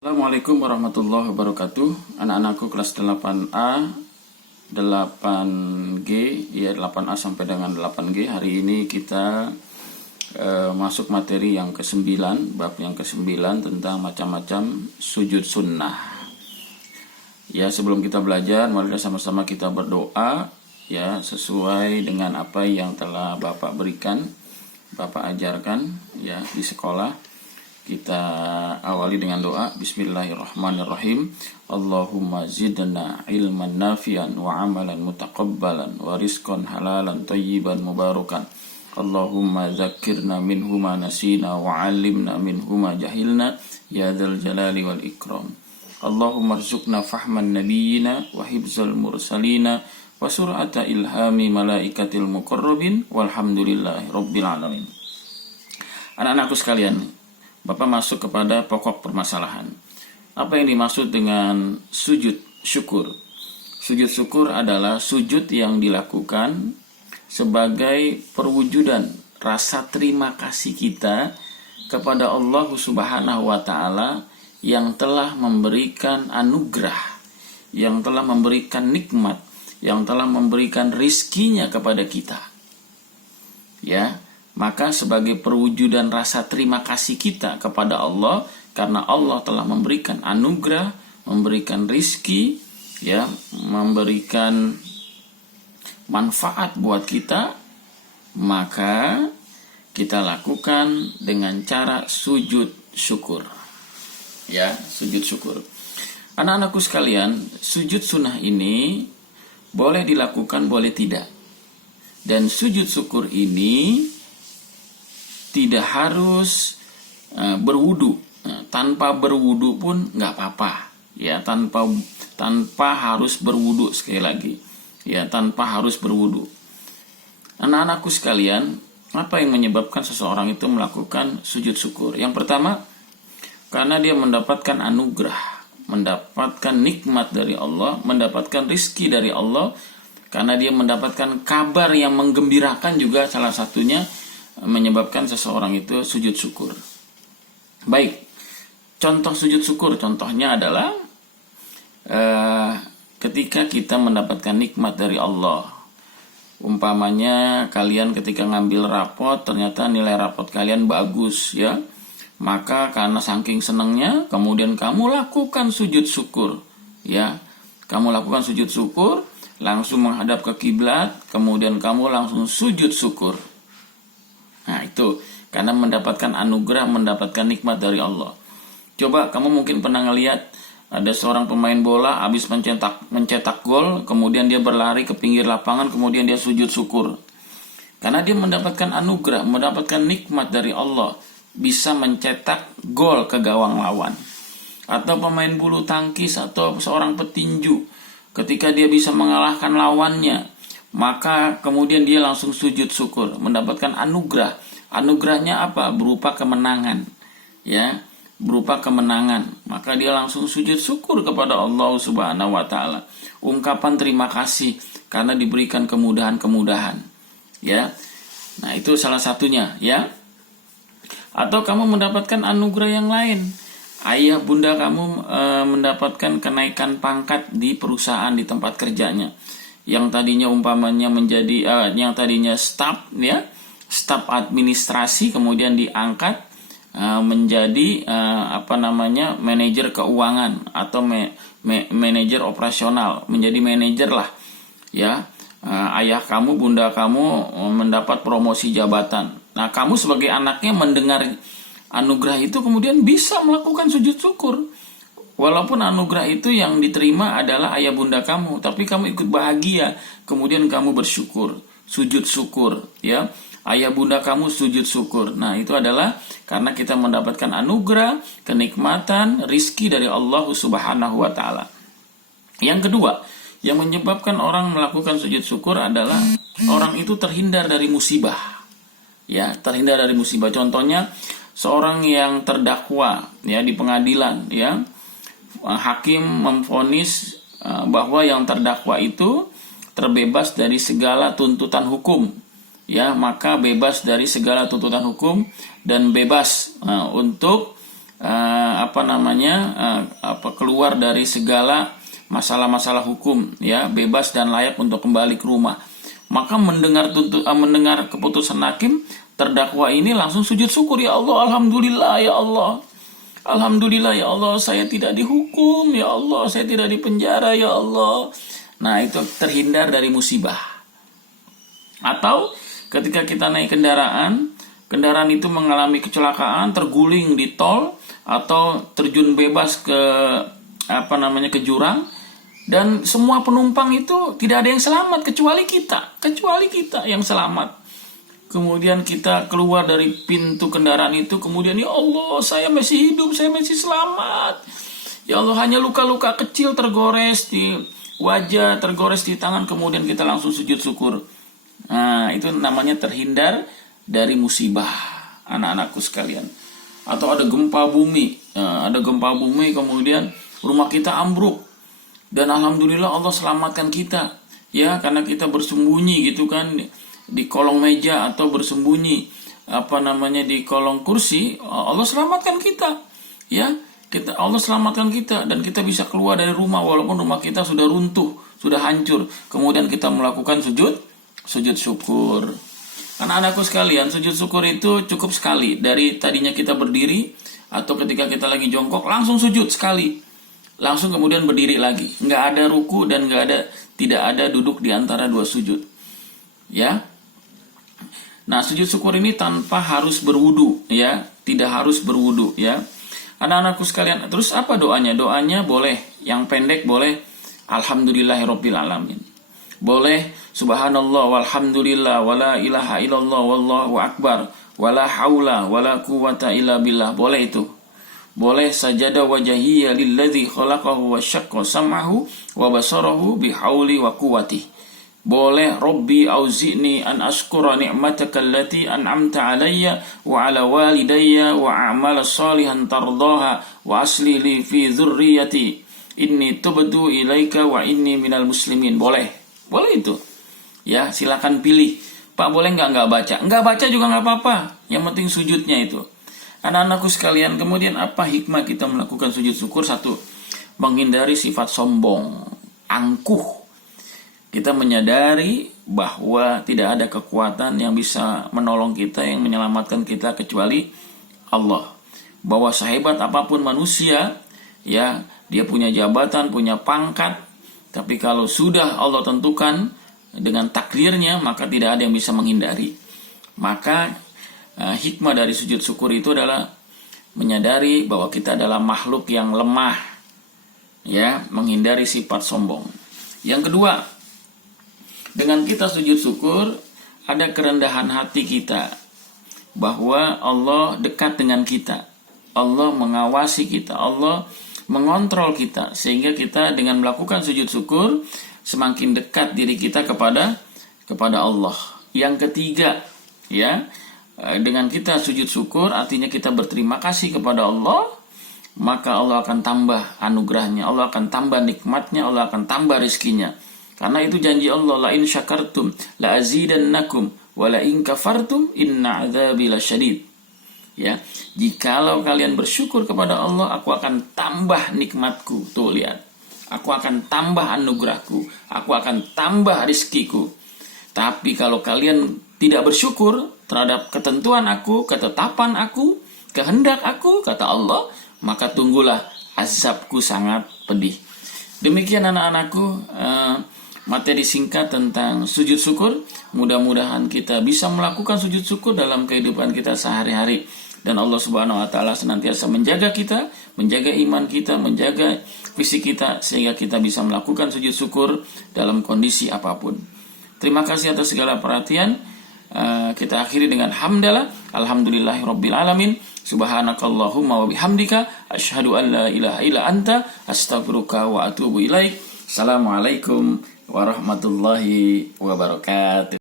Assalamualaikum warahmatullahi wabarakatuh. Anak-anakku kelas 8A, 8G, ya 8A sampai dengan 8G. Hari ini kita masuk materi yang ke-9, bab yang ke-9 tentang macam-macam sujud sunnah. Ya, sebelum kita belajar, mari sama-sama kita berdoa ya sesuai dengan apa yang telah Bapak berikan, Bapak ajarkan ya di sekolah. Kita awali dengan doa. Bismillahirrahmanirrahim. Allahumma zidna ilman nafian wa amalan mutaqabbalan wa rizqan halalan tayyiban mubarakan. Allahumma zakirna minhuma nasina wa alimna minhuma jahilna ya dzal jalali wal ikram. Allahumma rzuqna fahman nabiyyina wa hibzal mursalina wa sur'ata ilhami malaikatil muqarrabin walhamdulillahi rabbil alamin. Anak-anakku sekalian, Bapak masuk kepada pokok permasalahan. Apa yang dimaksud dengan sujud syukur? Sujud syukur adalah sujud yang dilakukan sebagai perwujudan rasa terima kasih kita kepada Allah Subhanahu wa Ta'ala yang telah memberikan anugerah, yang telah memberikan nikmat, yang telah memberikan rizkinya kepada kita. Ya. Maka sebagai perwujudan rasa terima kasih kita kepada Allah karena Allah telah memberikan anugerah, memberikan rizki, ya, memberikan manfaat buat kita, maka kita lakukan dengan cara sujud syukur. Ya, sujud syukur. Anak-anakku sekalian, sujud sunnah ini boleh dilakukan, boleh tidak. Dan sujud syukur ini tidak harus berwudu, tanpa berwudu pun nggak apa-apa, ya tanpa harus berwudu, sekali lagi, ya tanpa harus berwudu. Anak-anakku sekalian, apa yang menyebabkan seseorang itu melakukan sujud syukur? Yang pertama, karena dia mendapatkan anugerah, mendapatkan nikmat dari Allah, mendapatkan rizki dari Allah, karena dia mendapatkan kabar yang menggembirakan juga salah satunya menyebabkan seseorang itu sujud syukur. Baik, contoh sujud syukur, contohnya adalah ketika kita mendapatkan nikmat dari Allah. Umpamanya kalian ketika ngambil rapot, ternyata nilai rapot kalian bagus, ya. Maka karena saking senangnya, kemudian kamu lakukan sujud syukur, ya. Kamu lakukan sujud syukur, langsung menghadap ke kiblat, kemudian kamu langsung sujud syukur. Nah, itu karena mendapatkan anugerah, mendapatkan nikmat dari Allah. Coba kamu mungkin pernah ngelihat ada seorang pemain bola habis mencetak gol, kemudian dia berlari ke pinggir lapangan, kemudian dia sujud syukur. Karena dia mendapatkan anugerah, mendapatkan nikmat dari Allah, bisa mencetak gol ke gawang lawan. Atau pemain bulu tangkis atau seorang petinju, ketika dia bisa mengalahkan lawannya, maka kemudian dia langsung sujud syukur, mendapatkan anugerah. Anugerahnya apa? Berupa kemenangan, ya, berupa kemenangan. Maka dia langsung sujud syukur kepada Allah Subhanahu wa Ta'ala. Ungkapan terima kasih karena diberikan kemudahan-kemudahan, ya. Nah, itu salah satunya, ya. Atau kamu mendapatkan anugerah yang lain. Ayah bunda kamu mendapatkan kenaikan pangkat di perusahaan, di tempat kerjanya. Yang tadinya umpamanya menjadi yang tadinya staf, ya, staf administrasi, kemudian diangkat menjadi manajer keuangan atau manajer operasional, menjadi manajer lah, ya. Ayah kamu, bunda kamu mendapat promosi jabatan. Nah, kamu sebagai anaknya mendengar anugerah itu kemudian bisa melakukan sujud syukur. Walaupun anugerah itu yang diterima adalah ayah bunda kamu, tapi kamu ikut bahagia, kemudian kamu bersyukur, sujud syukur, ya. Ayah bunda kamu sujud syukur. Nah, itu adalah karena kita mendapatkan anugerah, kenikmatan, rizki dari Allah Subhanahu wa Ta'ala. Yang kedua, yang menyebabkan orang melakukan sujud syukur adalah orang itu terhindar dari musibah. Ya, terhindar dari musibah. Contohnya, seorang yang terdakwa, ya, di pengadilan, ya. Hakim memvonis bahwa yang terdakwa itu terbebas dari segala tuntutan hukum, ya, maka bebas dari segala tuntutan hukum dan bebas untuk keluar dari segala masalah-masalah hukum, ya, bebas dan layak untuk kembali ke rumah. Maka mendengar keputusan hakim, terdakwa ini langsung sujud syukur, ya Allah, alhamdulillah ya Allah. Alhamdulillah ya Allah, saya tidak dihukum, ya Allah, saya tidak dipenjara, ya Allah. Nah, itu terhindar dari musibah. Atau ketika kita naik kendaraan itu mengalami kecelakaan, terguling di tol atau terjun bebas ke ke jurang, dan semua penumpang itu tidak ada yang selamat kecuali kita yang selamat. Kemudian kita keluar dari pintu kendaraan itu, kemudian ya Allah, saya masih hidup, saya masih selamat. Ya Allah, hanya luka-luka kecil tergores di wajah, tergores di tangan, kemudian kita langsung sujud syukur. Nah, itu namanya terhindar dari musibah, anak-anakku sekalian. Atau ada gempa bumi, kemudian rumah kita ambruk, dan alhamdulillah Allah selamatkan kita, ya, karena kita bersembunyi gitu kan di kolong meja atau bersembunyi di kolong kursi. Allah selamatkan kita, ya, Allah selamatkan kita, dan kita bisa keluar dari rumah walaupun rumah kita sudah runtuh, sudah hancur. Kemudian kita melakukan sujud syukur. Anak-anakku sekalian, sujud syukur itu cukup sekali. Dari tadinya kita berdiri atau ketika kita lagi jongkok, langsung sujud sekali, langsung kemudian berdiri lagi. Nggak ada ruku dan tidak ada duduk di antara dua sujud, ya. Nah, sujud syukur ini tanpa harus berwudu, ya, tidak harus berwudu, ya. Anak-anakku sekalian, terus apa doanya? Doanya boleh, yang pendek boleh alhamdulillahirabbil alamin. Boleh subhanallah walhamdulillah wala ilaha illallah wallahu akbar wala haula wala quwata illa billah. Boleh itu. Boleh sajada wajhiyya lilladzi khalaqahu wa syaqqa sam'ahu wa basarahu bihauli wa quwwati. Boleh Rabbi auzi'ni an ashkura ni'mataka allati an'amta alayya wa ala walidayya wa a'mala salihan tardaha wa asli li fi dzurriyyati inni tubtu ilaika wa inni minal muslimin. Boleh itu, ya. Silakan pilih, Pak, boleh nggak baca? Nggak baca juga nggak apa-apa, yang penting sujudnya itu. Anak-anakku sekalian, kemudian apa hikmah kita melakukan sujud syukur? Satu, menghindari sifat sombong, angkuh. Kita menyadari bahwa tidak ada kekuatan yang bisa menolong kita, yang menyelamatkan kita kecuali Allah. Bahwa sehebat apapun manusia, ya, dia punya jabatan, punya pangkat, tapi kalau sudah Allah tentukan dengan takdirnya, maka tidak ada yang bisa menghindari. Maka hikmah dari sujud syukur itu adalah menyadari bahwa kita adalah makhluk yang lemah, ya, menghindari sifat sombong. Yang kedua, dengan kita sujud syukur, ada kerendahan hati kita bahwa Allah dekat dengan kita, Allah mengawasi kita, Allah mengontrol kita, sehingga kita dengan melakukan sujud syukur semakin dekat diri kita kepada Allah. Yang ketiga, ya, dengan kita sujud syukur artinya kita berterima kasih kepada Allah, maka Allah akan tambah anugerahnya, Allah akan tambah nikmatnya, Allah akan tambah rezekinya. Karena itu janji Allah, la in syakartum la azidannakum wa la in kafartum inna adzabi lasyadid. Ya, jikalau kalian bersyukur kepada Allah, aku akan tambah nikmatku. Tuh, lihat. Aku akan tambah anugerahku, aku akan tambah rezekiku. Tapi kalau kalian tidak bersyukur terhadap ketentuan aku, ketetapan aku, kehendak aku, kata Allah, maka tunggulah azabku sangat pedih. Demikian anak-anakku, materi singkat tentang sujud syukur. Mudah-mudahan kita bisa melakukan sujud syukur dalam kehidupan kita sehari-hari, dan Allah Subhanahu wa taala senantiasa menjaga kita, menjaga iman kita, menjaga fisik kita, sehingga kita bisa melakukan sujud syukur dalam kondisi apapun. Terima kasih atas segala perhatian. Kita akhiri dengan hamdalah, alhamdulillahirabbil alamin. Subhanakallahumma wa bihamdika asyhadu an la ilaha illa anta astaghfiruka wa atubu ilaik. Assalamualaikum warahmatullahi wabarakatuh.